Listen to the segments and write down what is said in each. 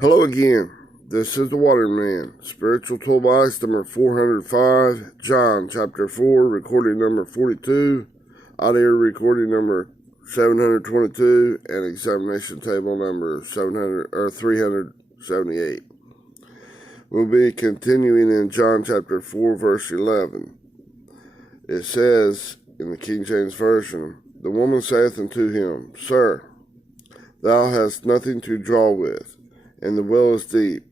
Hello again. This is the Waterman. Spiritual Toolbox number 405. John chapter 4, recording number 42. Audio recording number 722. And examination table number 378. We'll be continuing in John chapter 4, verse 11. It says in the King James Version, "The woman saith unto him, Sir, thou hast nothing to draw with, and the well is deep.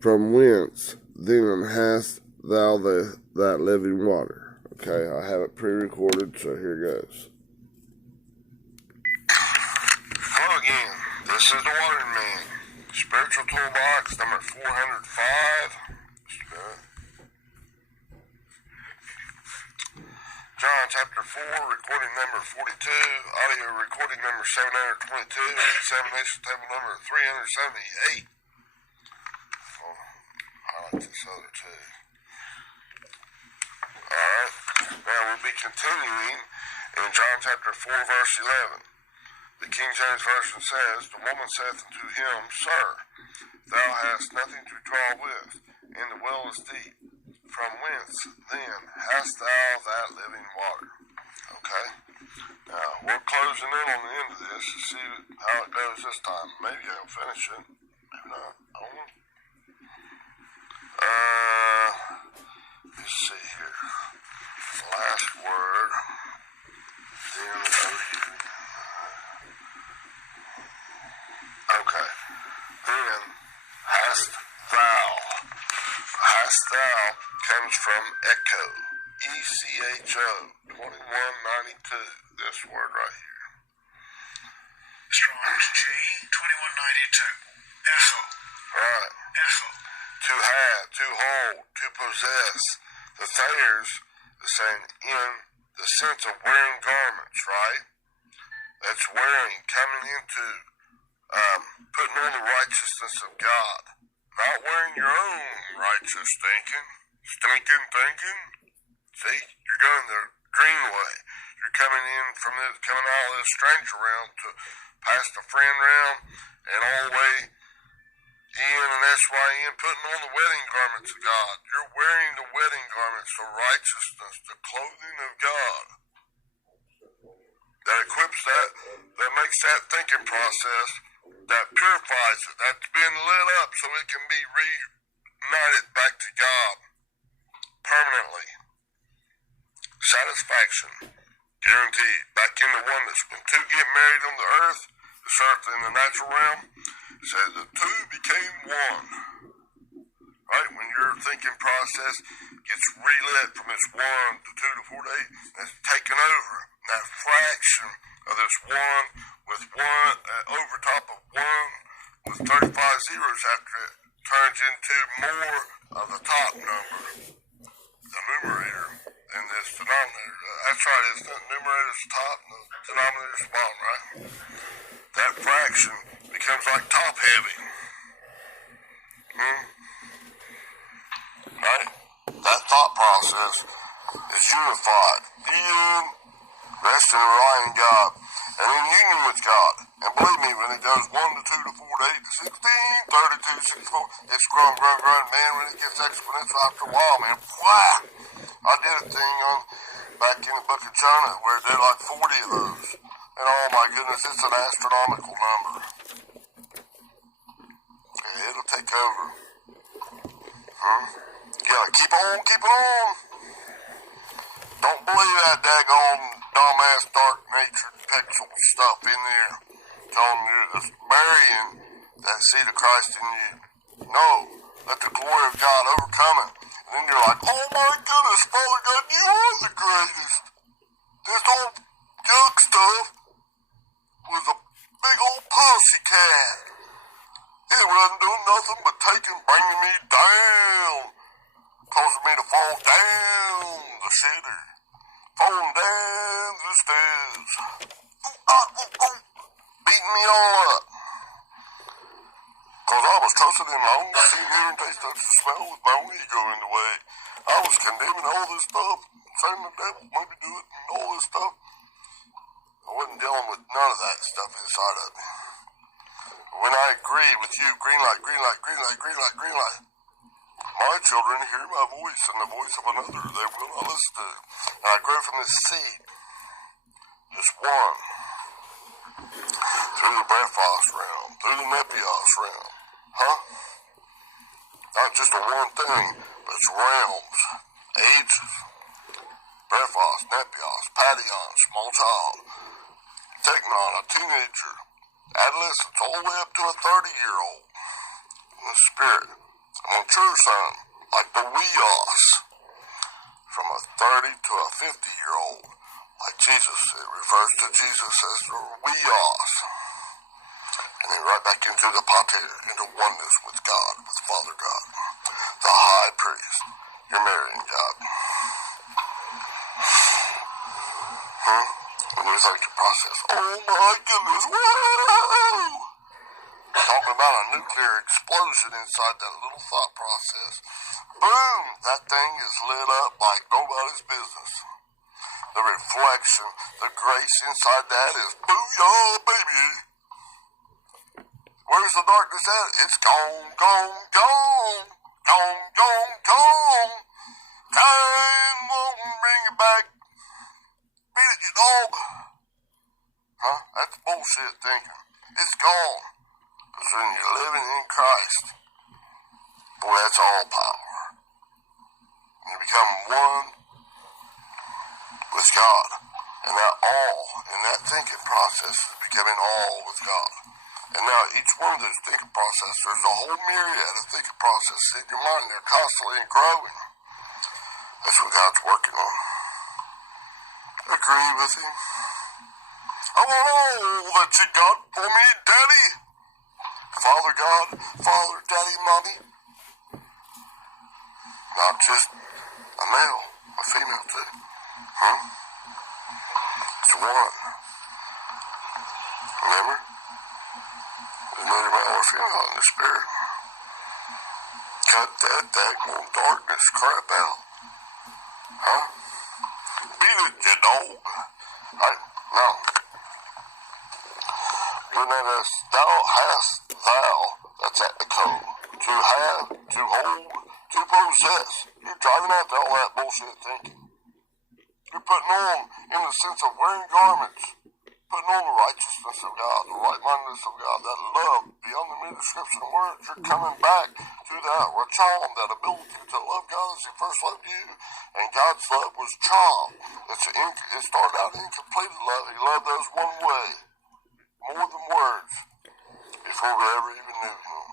From whence then hast thou that living water?" Okay, I have it pre-recorded, so here goes. Hello again. This is the Waterman. Spiritual Toolbox number 405. John chapter 4, recording number 42, audio recording number 722, and examination table number 378. I'll highlight this other too. Alright, now we'll be continuing in John chapter 4, verse 11. The King James Version says, "The woman saith unto him, Sir, thou hast nothing to draw with, and the well is deep. From whence, then, hast thou that living water?" Okay? Now, we're closing in on the end of this to see how it goes this time. Maybe I'll finish it. Maybe not. I don't know. Let's see here. Last word. Then okay. Then hast thou. Hast thou comes from echo. ECHO 2192. This word right here. Strong's G 2192. Echo. Right. Echo. To have, to hold, to possess. The Thayers is saying in the sense of wearing garments, right? That's wearing, coming into, putting on the righteousness of God. Not wearing your own righteous thinking. See, you're going the green way. You're coming out of this stranger realm to past the friend realm and all the way in and SYN, putting on the wedding garments of God. You're wearing the wedding garments of righteousness, the clothing of God. That equips that makes that thinking process, that purifies it, that's been lit up so it can be reunited back to God permanently. Satisfaction, guaranteed, back into oneness. When two get married on the earth, this earth in the natural realm, it says the two became one. Right? When your thinking process gets relit from its 1 to 2 to 4 to 8, that's taken over. That fraction of this one with one over top of 1 with 35 zeros after it turns into more of the top number, the numerator, and this denominator. That's right, it's the numerator's top and the denominator's bottom, right? That fraction becomes like top heavy. Right? That thought process is unified. In resting and relying on God. And in union with God. And believe me, when it goes 1 to 2 to 4 to 8 to 16, 32, 64, it's growing. Man, when it gets exponential after a while, man, wow! I did a thing back in the book of Jonah where it did like 40 of those. And oh my goodness, it's an astronomical number. Yeah, it'll take over. You gotta keep on. Don't believe that daggone dumbass dark nature textual stuff in there telling you it's burying that seed of Christ in you. No, let the glory of God overcome it. And then you're like, oh my goodness, Father God, you are the greatest. This old junk stuff was a big old pussycat. It wasn't doing nothing but bringing me down, causing me to fall down the shitter. Falling down the stairs. Beating me all up. Cause I was trusting him long to see, hear, and taste, touch, and smell with my own ego in the way. I was condemning all this stuff, saying the devil made me do it, and all this stuff. I wasn't dealing with none of that stuff inside of me. I when I agree with you, green light, green light, green light, green light, green light, my children hear my voice and the voice of another they will not listen to. And I grow from this seed, just one, through the brephos realm, through the nepios realm. Huh? Not just a one thing, but it's realms, ages, brephos, nepios, padion, small child, technon, a teenager, adolescents, all the way up to a 30-year-old in the spirit. A mature son, like the weos, from a 30 to a 50-year-old, like Jesus. It refers to Jesus as the weos. And then right back into the pater, into oneness with God, with Father God, the high priest. You're marrying God. And there's like a process. Oh my goodness, whoa! Talking about a nuclear explosion inside that little thought process. Boom! That thing is lit up like nobody's business. The reflection, the grace inside that is booyah, baby. Where's the darkness at? It's gone, gone, gone. Gone, gone, gone. Time won't bring it back. Beat it, you dog. Huh? That's bullshit thinking. It's gone. Because when you're living in Christ, boy, that's all power. You become one with God. And that all, in that thinking process, is becoming all with God. And now each one of those thinking processes, there's a whole myriad of thinking processes in your mind. They're constantly growing. That's what God's working on. Agree with him? I want all that you got for me, Daddy. Father God, Father, Daddy, Mommy. Not just a male, a female too. It's one. Remember? There's neither male or female in the spirit. Cut that daggone darkness crap out. Huh? Beat it, you dog. Right? Now, when that is thou hast thou, that's at the code. To have, to hold, to possess. You're driving after all that bullshit thinking. You're putting on, in the sense of wearing garments, putting on the righteousness of God, the right-mindedness of God, that love beyond the mere description of words. You're coming back to that racham, that ability to love God as he first loved you. And God's love was cham. It started out incomplete love. He loved us one way, more than words, before we ever even knew him.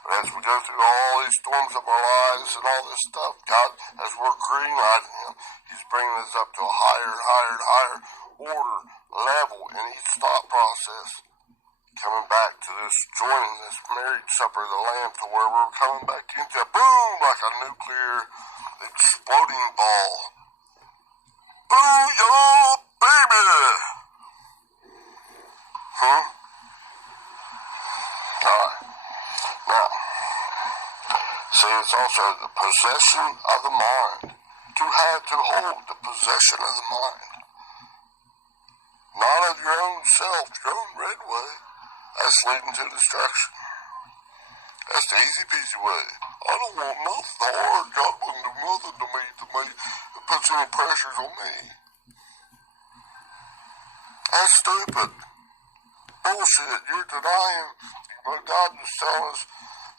But as we go through all these storms of our lives and all this stuff, God, as we're green lighting him, he's bringing us up to a higher and higher and higher order, level in each thought process. Coming back to this, joining this marriage supper of the Lamb, to where we're coming back into boom, like a nuclear exploding ball. Booyah, baby! Alright. Now, see, it's also the possession of the mind. To have, to hold the possession of the mind. Not of your own self, your own red way. That's leading to destruction. That's the easy peasy way. I don't want nothing hard. God wouldn't do nothing to me that puts any pressures on me. That's stupid. Bullshit. You're denying what God is telling us.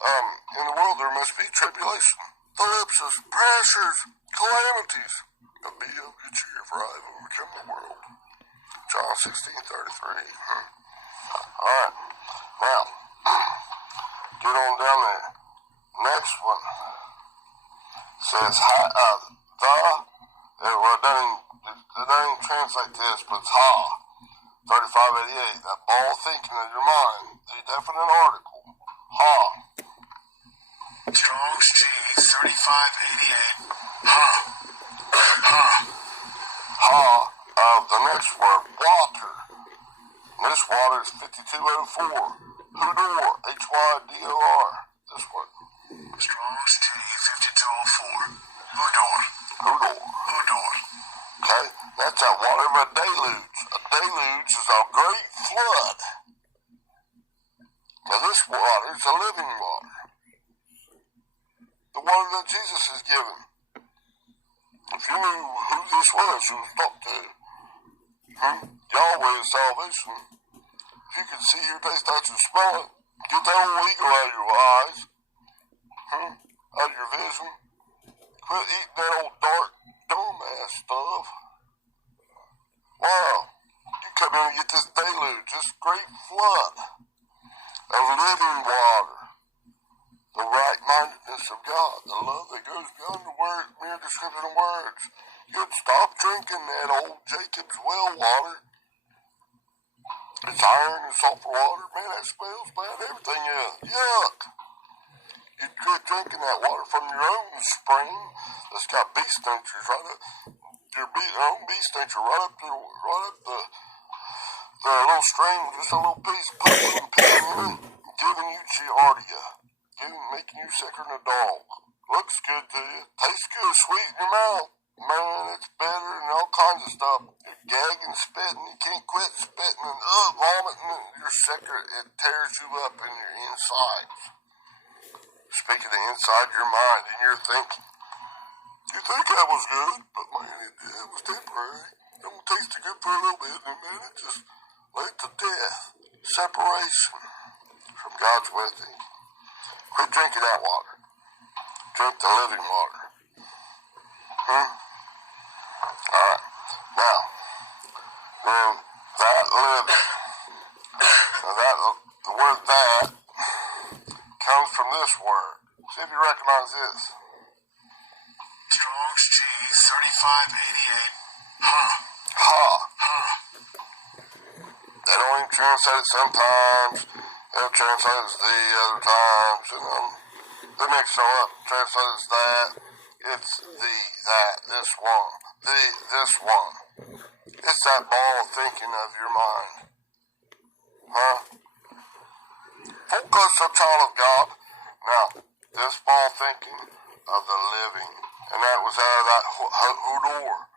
In the world there must be tribulation, ellipses, pressures, calamities. But be of good cheer, for I have overcome the world. John 16:33. Alright, now, get on down there. Next one says, it doesn't translate this, but it's ha. 3588, that ball thinking in your mind, the definite article, ha. Strong's G 3588. Ha. Ha. Ha of the next word, water. And this water is 5204. Hudor, H-Y-D-O-R. This one. Strong's G 5204. Hudor. Hudor. Hudor. Okay, that's that water of a deluge. A deluge is a great flood. Now this water is a living water. The water that Jesus has given. If you knew who this was who was talked to, Yahweh is salvation. If you could see, hear, taste, touch, and smell it, get that old ego out of your eyes, out of your vision. Quit eating that old dark, dumbass stuff. Wow. You come in and get this deluge, this great flood of living water. The right-mindedness of God, the love that goes beyond the word, mere description of words. You'd stop drinking that old Jacob's well water. It's iron and sulfur water. Man, that smells bad. Everything is. Yuck. You'd quit drinking that water from your own spring that's got beast natures right up. Your own beast nature right up the little stream, just a little piece, putting and peeing in it, giving you giardia. Making you sicker than a dog. Looks good to you. Tastes good, sweet in your mouth. Man, it's better than all kinds of stuff. You're gagging, spitting. You can't quit spitting and vomiting. And you're sicker. It tears you up in your insides. Speaking of inside your mind and your thinking. You think that was good, but man, it was temporary. It don't taste good for a little bit, and man, it just led to death. Separation from God's with thee. Quit drinking that water. Drink the living water. Alright. Now, then that living. Now the word that comes from this word. See if you recognize this. Strong's G 3588. They don't even translate it sometimes. They'll translate it as the other times. They mix it all up. Translate it as that. It's that, this one. This one. It's that ball of thinking of your mind. Focus, a child of God. Now, this ball thinking of the living. And that was out of that Hodor.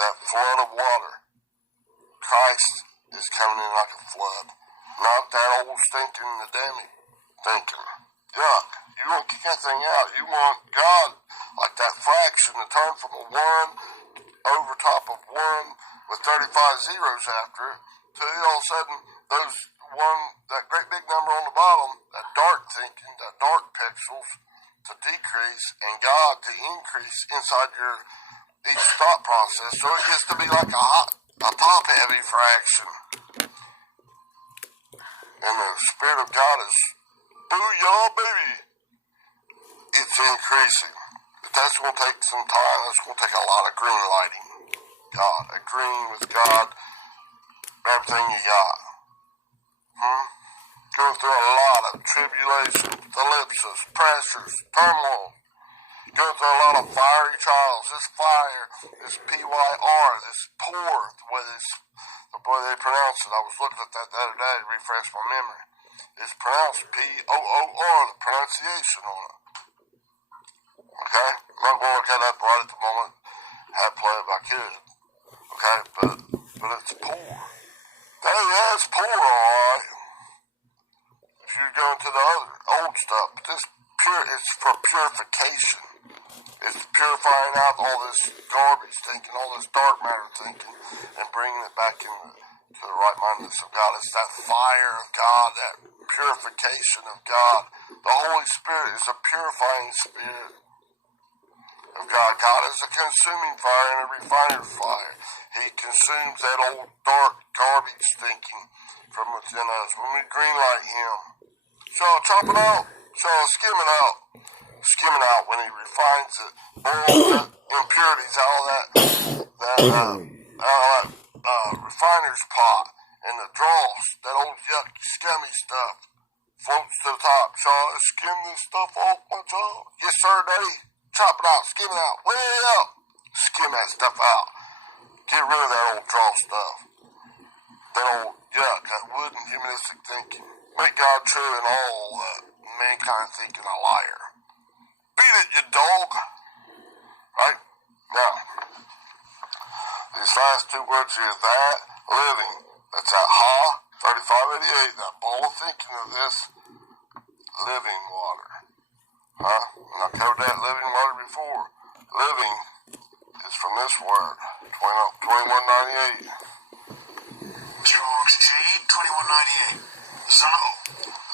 That flood of water. Christ is coming in like a flood. Not that old stinking Adamic thinking. Yuck. You want to kick that thing out. You want God, like that fraction, to turn from a 1 over top of 1 with 35 zeros after it, to all of a sudden, that great big number on the bottom, that dark thinking, that dark pixels, to decrease, and God to increase inside your each thought process. So it gets to be like a top-heavy fraction. And the Spirit of God is, booyah, baby. It's increasing. But that's going to take some time. That's going to take a lot of green lighting. God, agreeing with God, everything you got. Going through a lot of tribulations, ellipses, pressures, turmoil. Going through a lot of fiery trials. This fire, this PYR, this pour, the way they pronounce it. I was looking at that the other day to refresh my memory. It's pronounced P-O-O-R, the pronunciation on it. Okay? I'm not going to look that up right at the moment. I'd play it if I could. Okay? But it's poor. That's poor, alright. If you're going to the other old stuff, but it's for purification. It's purifying out all this garbage thinking, all this dark matter thinking, and bringing it back to the right-mindedness of God. It's that fire of God, that purification of God. The Holy Spirit is a purifying spirit of God. God is a consuming fire and a refiner's fire. He consumes that old dark garbage thinking from within us. When we greenlight Him, shall chop it out, shall skim it out. Skim it out when He refines it, boils the impurities out of that refiner's pot, and the dross, that old yucky, scummy stuff, floats to the top. Shall I skim this stuff off my jaw? Yes, sir, Daddy. Chop it out, skim it out, way out. Skim that stuff out. Get rid of that old dross stuff. That old yuck, that wooden humanistic thinking. Make God true and all mankind thinking a liar. Beat it, you dog. Right? Now, these last two words here, that, living, that's that ha, 3588, that ball of thinking of this living water. Huh? And I covered that living water before. Living is from this word, 2198. Toolbox G2198. Zao.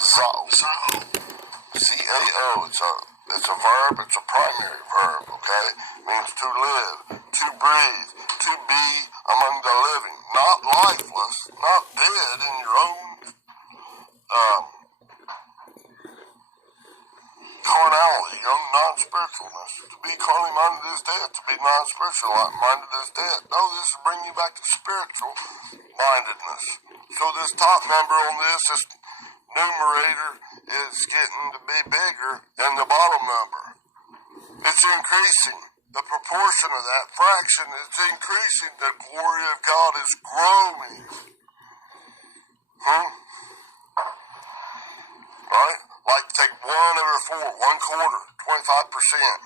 Zao. Z-A-O. It's a verb. It's a primary verb, okay? It means to live, to breathe, to be among the living. Not lifeless, not dead in your own carnality, your own non-spiritualness. To be carnally minded is dead. To be non-spiritual minded is dead. No, this is bringing you back to spiritual mindedness. So this top number on this numerator is getting to be bigger than the bottom number. It's increasing. The proportion of that fraction is increasing. The glory of God is growing. Right? Like take 1/4, 1/4, 25%.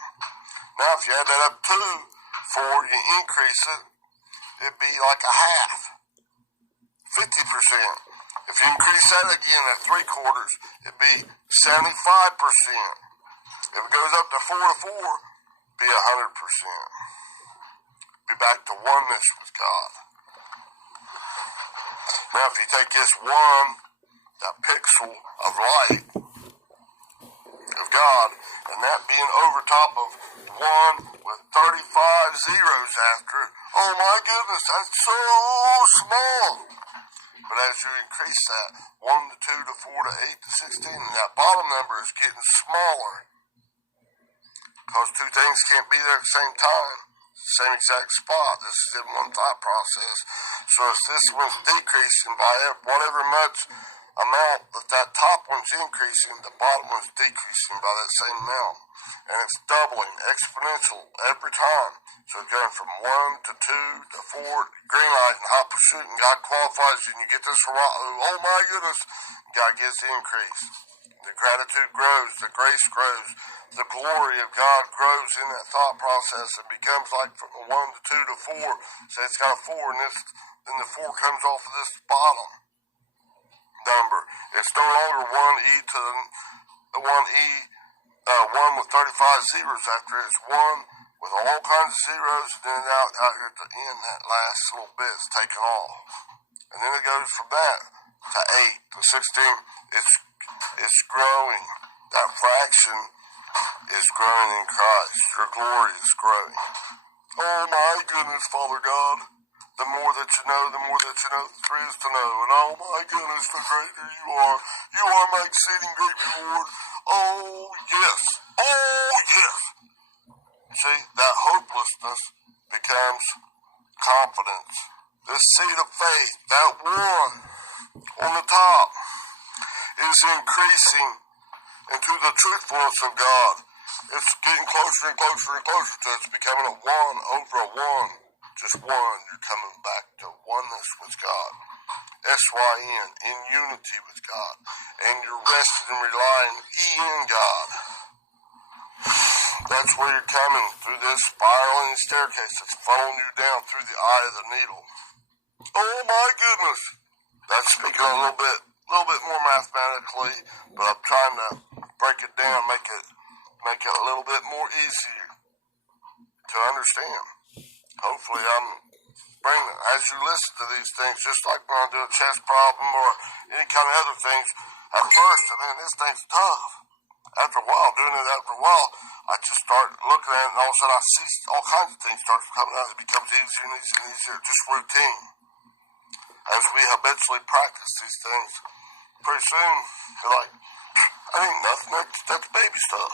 Now if you add that up to 4, you increase it, it'd be like a half. 50%. If you increase that again at 3/4, it'd be 75%. If it goes up to 4 to 4, it'd be 100%. Be back to oneness with God. Now if you take this one, that pixel of light of God, and that being over top of 1 with 35 zeros after it, oh my goodness, that's so small. But as you increase that 1 to 2 to 4 to 8 to 16, and that bottom number is getting smaller. Because two things can't be there at the same time. Same exact spot. This is in one thought process. So if this one's decreasing by whatever much amount that top one's increasing, the bottom one's decreasing by that same amount. And it's doubling, exponential every time. So it's going from 1 to 2 to 4, green light and hot pursuit, and God qualifies you, and you get this, oh my goodness, God gives the increase. The gratitude grows, the grace grows, the glory of God grows in that thought process. It becomes like from 1 to 2 to 4. Say it's got a 4, and then the 4 comes off of this bottom number. It's no longer 1E to the 1E, 1 with 35 zeros after it. It's 1 with all kinds of zeros, and then out here at the end, that last little bit is taken off. And then it goes from that to 8 to 16. It's growing. That fraction is growing in Christ. Your glory is growing. Oh my goodness, Father God. The more that you know there is to know. And oh my goodness, the greater you are. You are my exceeding great reward. Oh yes. Oh yes. See, that hopelessness becomes confidence. This seed of faith, that one on the top, is increasing into the truthfulness of God. It's getting closer and closer and closer to it's becoming a 1 over a 1. Just 1. You're coming back to oneness with God. S-Y-N, in unity with God. And you're resting and relying in God. That's where you're coming through this spiraling staircase that's funneling you down through the eye of the needle. Oh my goodness. That's speaking a little bit more mathematically, but I'm trying to break it down, make it a little bit more easier to understand. Hopefully I'm bringing it. As you listen to these things, just like when I do a chess problem or any kind of other things, at first, this thing's tough. After a while, I just start looking at it, and all of a sudden I see all kinds of things start coming out. It becomes easier and easier and easier, just routine. As we habitually practice these things, pretty soon, you're like, I ain't nothing, that's baby stuff.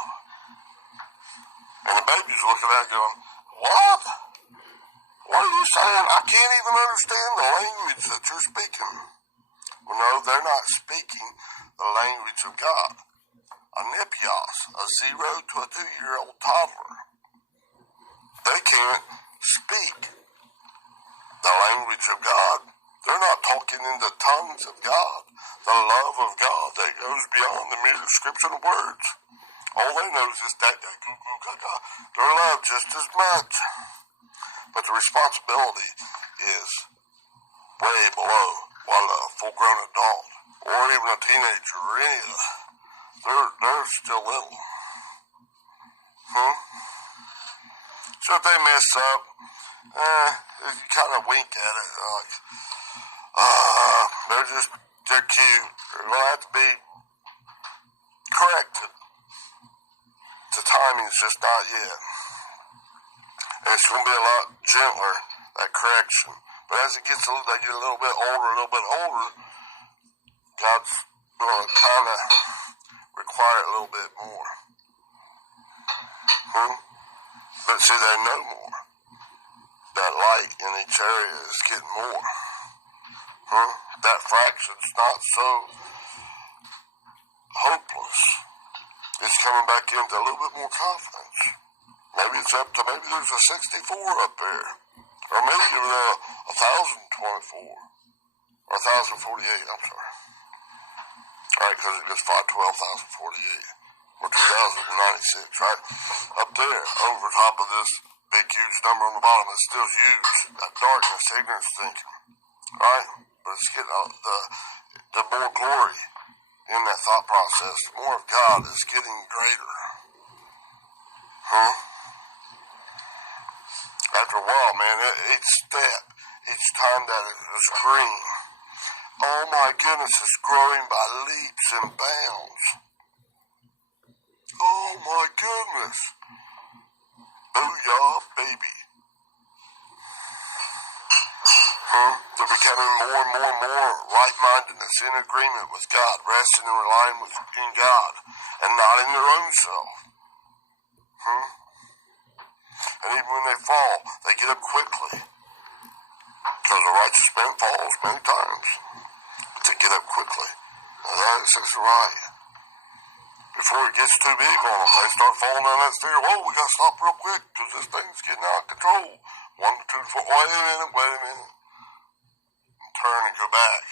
And the baby's looking at it going, what? What are you saying? I can't even understand the language that you're speaking. Well, no, they're not speaking the language of God. A nipios, a 0 to a 2-year-old toddler. They can't speak the language of God. They're not talking in the tongues of God, the love of God that goes beyond the mere description of words. All they know is this, that, goo, goo, gaga. They're loved just as much. But the responsibility is way below while a full-grown adult, or even a teenager, or any of that, they're still little. So if they mess up, you kind of wink at it, like, they're cute. They're going to have to be corrected. The timing's just not yet. And it's going to be a lot gentler, that correction. But as they get a little bit older, God's going to kind of require a little bit more. But see, they know more. That light in each area is getting more. That fraction's not so hopeless. It's coming back into a little bit more confidence. Maybe there's a 64 up there. Or maybe even a 1,024. Or 1,048, I'm sorry. Alright, because it goes 512, 1,048. Or 2,096, right? Up there, over top of this big, huge number on the bottom, it's still huge. That darkness, ignorance thinking. Right? But it's getting the more glory in that thought process. The more of God is getting greater. After a while, man, each step, each time that it was green, oh my goodness, it's growing by leaps and bounds. Oh my goodness. Booyah, baby. They're becoming more and more like-mindedness in agreement with God, resting and relying in God, and not in their own self. And even when they fall, they get up quickly. Because the righteous man falls many times. But they get up quickly. Now that's right. Before it gets too big on them, they start falling down that stair. Whoa, we got to stop real quick because this thing's getting out of control. 1 to 2 to 4. Wait a minute. Turn and go back.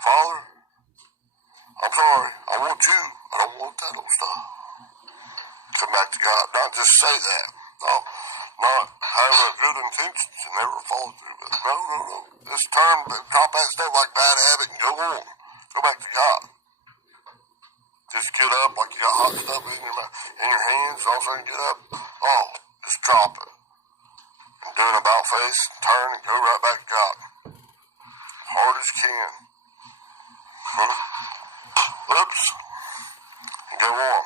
Father, I'm sorry. I want you. I don't want that old stuff. Come back to God. Not just say that. No, not having a good intentions and never follow through with it. No. Just drop that stuff like bad habit and go on. Go back to God. Just get up like you got hot stuff in your mouth, in your hands. All of a sudden get up. Oh, just drop it. And do an about face, turn and go right back to God. Hard as you can. Oops. And go on.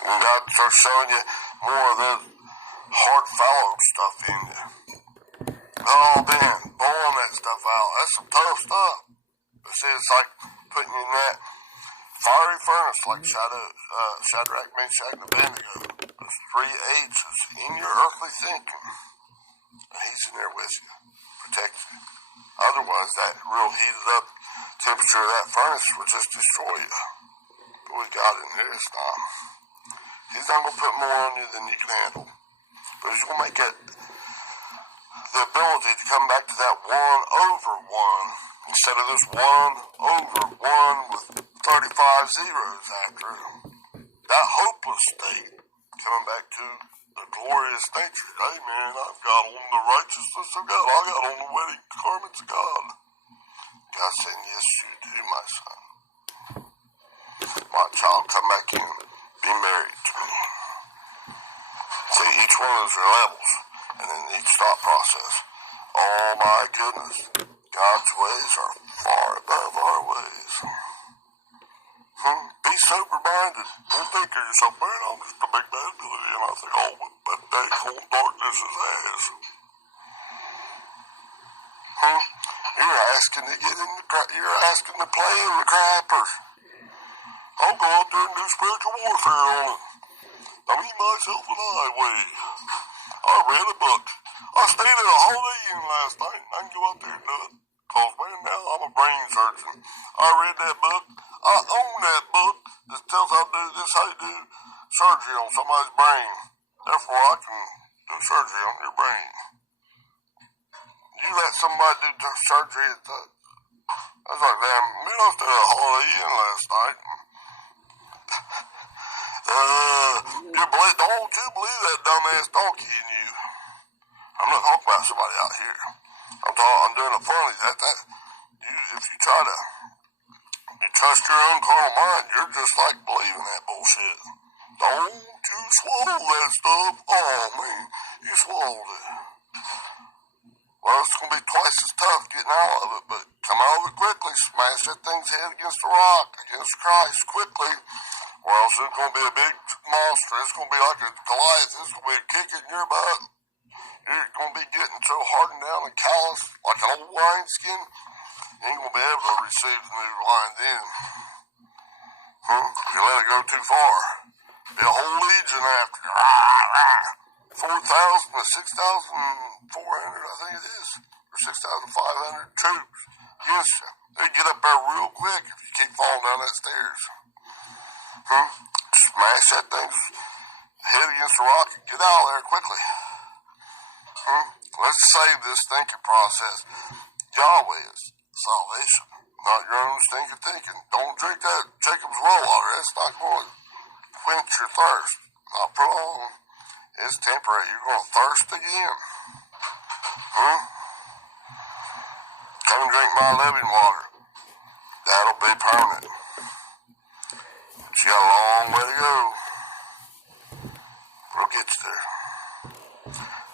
And God starts showing you more of that hard fallow stuff in you. Oh man, blowing that stuff out. That's some tough stuff. But see, it's like putting you in that fiery furnace like Shadrach, Meshach, and Abednego. Those 3 H's in your earthly thinking. And he's in there with you, protect you. Otherwise, that real heated up temperature of that furnace would just destroy you. But with God in here, it's not. He's not going to put more on you than you can handle. But he's going to make it the ability to come back to that 1 over 1 instead of this 1 over 1 with 35 zeros after it. That hopeless state coming back to the glorious nature. Hey man, I've got on the righteousness of God. I got on the wedding garments of God. God saying, yes you do, my son. My child, come back in. Be married to me. See, each one of those are levels. And then each thought process. Oh my goodness. God's ways are far above our ways. Be sober-minded. Don't think of yourself, man, I'm just a big bad Billy. And I think, oh, what that day cold darkness is ass. You're asking to play in the crapper. I'll go out there and do spiritual warfare on it. I mean, myself and I way. I read a book. I stayed at a Holiday Inn last night, and I can go out there and do it. Cause, man, now I'm a brain surgeon. I read that book. I own that book that tells how to do this, how you do surgery on somebody's brain. Therefore, I can do surgery on your brain. You let somebody do surgery at the... I was like, damn, man, I stayed at a Holiday Inn last night. Don't you believe that dumbass donkey in you? I'm not talking about somebody out here. I'm doing it funny. If you try to you trust your own carnal mind, you're just like believing that bullshit. Don't you swallow that stuff. Oh man, you swallowed it. Well, it's going to be twice as tough getting out of it, but come out of it quickly. Smash that thing's head against the rock, against Christ, quickly. Or else it's going to be a big monster. It's going to be like a Goliath. It's going to be a kick in your butt. You're going to be getting so hardened down and calloused like an old wineskin. You ain't going to be able to receive the new wine then. If you let it go too far. Be a whole legion after you. 4,000 to 6,400, I think it is. Or 6,500 troops against you. They get up there real quick if you keep falling down that stairs. Smash that thing's head against the rock and get out of there quickly. Let's save this thinking process. Yahweh is salvation, not your own stinking thinking. Don't drink that Jacob's well water. It's not going to quench your thirst. Not for long. It's temporary. You're going to thirst again. Come and drink my living water. That'll be permanent. But you got a long way to go. We'll get you there.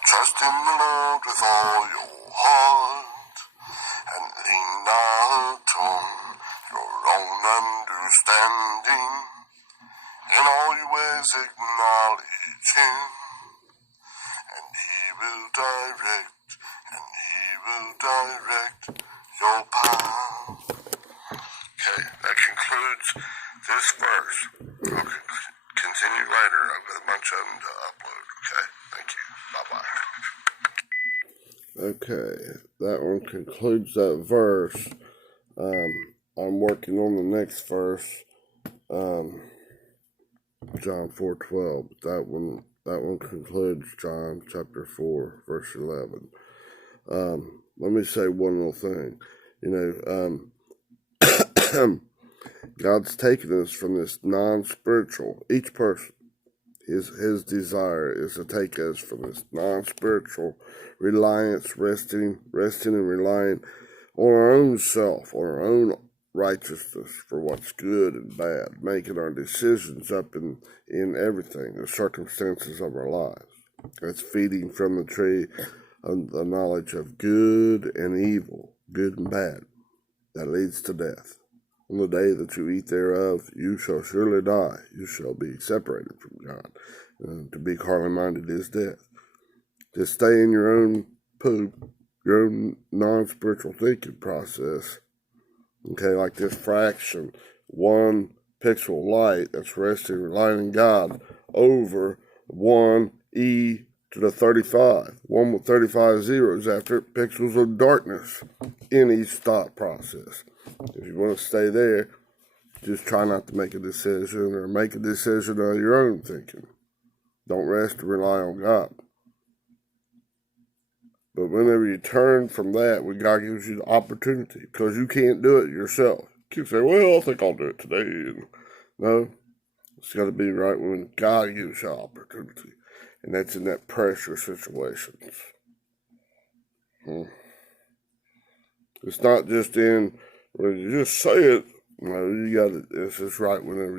Trust in the Lord with all your heart, and lean not on your own understanding. In all your ways acknowledge Him, and He will direct your path. Okay, that concludes this verse. I'll continue later. I've got a bunch of them to upload. Okay, thank you. Bye-bye. Okay, that one concludes that verse. I'm working on the next verse, John 4:12. That one concludes John chapter 4, verse 11. Let me say one little thing. God's taken us from this non-spiritual. Each person, his desire is to take us from this non-spiritual reliance, resting and relying on our own self, on our own righteousness for what's good and bad, making our decisions up in everything, the circumstances of our lives. That's feeding from the tree of the knowledge of good and evil, good and bad, that leads to death. On the day that you eat thereof, you shall surely die. You shall be separated from God. To be carnally minded is death. To stay in your own poop, your own non-spiritual thinking process, okay, like this fraction, 1 pixel light that's resting, relying on God, over 1e to the 35, 1 with 35 zeros after it, pixels of darkness in each thought process. If you want to stay there, just try not to make a decision or make a decision on your own thinking. Don't rest and rely on God. But whenever you turn from that, when God gives you the opportunity, because you can't do it yourself. You say, well, I think I'll do it today. No, it's got to be right when God gives you opportunity. And that's in that pressure situations. It's not just in, when you just say it. No, you got to, it's just right whenever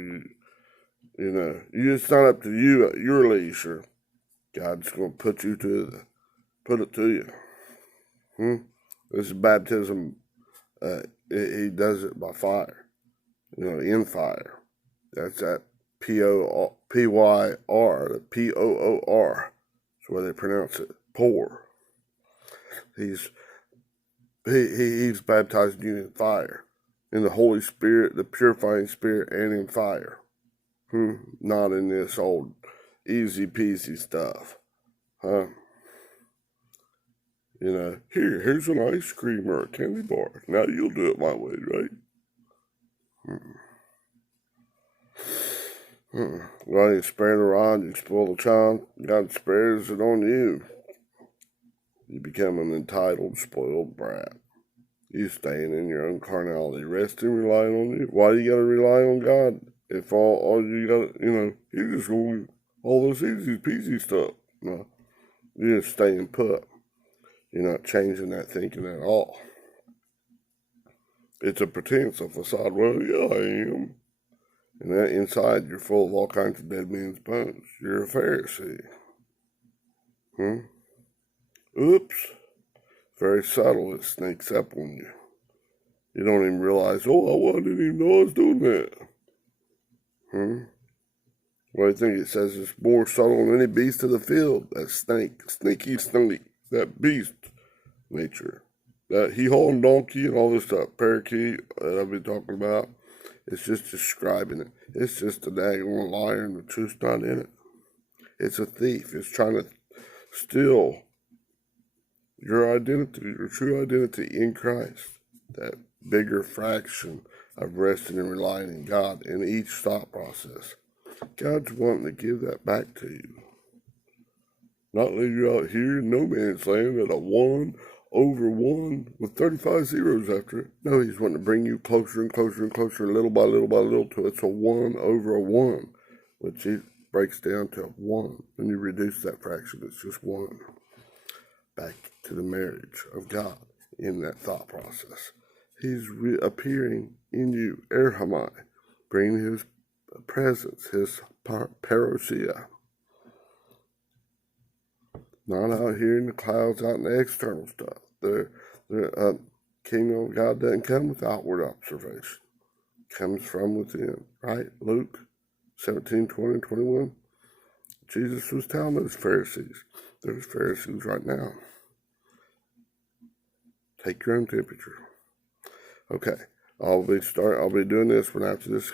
it's not up to you at your leisure. God's going to put it to you. This is baptism. He does it by fire. In fire. That's that P-Y-R, the P-O-O-R. That's where they pronounce it. Pour. He's baptizing you in fire. In the Holy Spirit, the purifying Spirit, and in fire. Not in this old easy peasy stuff. Here's an ice cream or a candy bar. Now you'll do it my way, right? God, you spare the rod, you spoil the child. God spares it on you. You become an entitled, spoiled brat. You staying in your own carnality, resting, relying on you. Why do you got to rely on God? If all you got, you just going all this easy peasy stuff. No, you just staying put. You're not changing that thinking at all. It's a pretense, a facade. Well, yeah, I am. And that inside, you're full of all kinds of dead men's bones. You're a Pharisee. Oops. Very subtle. It sneaks up on you. You don't even realize, oh, I didn't even know I was doing that. Well, I think it says it's more subtle than any beast of the field. That sneaky, that beast nature. That he-hawing donkey and all this stuff, parakeet that I've been talking about, it's just describing it. It's just a daggone liar and the truth's not in it. It's a thief. It's trying to steal your identity, your true identity in Christ. That bigger fraction of resting and relying in God in each thought process. God's wanting to give that back to you. Not leave you out here in no man's land at a 1 over 1 with 35 zeros after it. No, he's wanting to bring you closer and closer and closer, little by little by little, till it's a 1 over a 1, which it breaks down to 1. When you reduce that fraction, it's just 1. Back to the marriage of God in that thought process. He's appearing in you, erhamai, bringing his presence, his parousia. Not out here in the clouds, out in the external stuff. The kingdom of God doesn't come with outward observation. It comes from within, right? Luke 17, 20, and 21. Jesus was telling those Pharisees. There's Pharisees right now. Take your own temperature. Okay, I'll be doing this one after this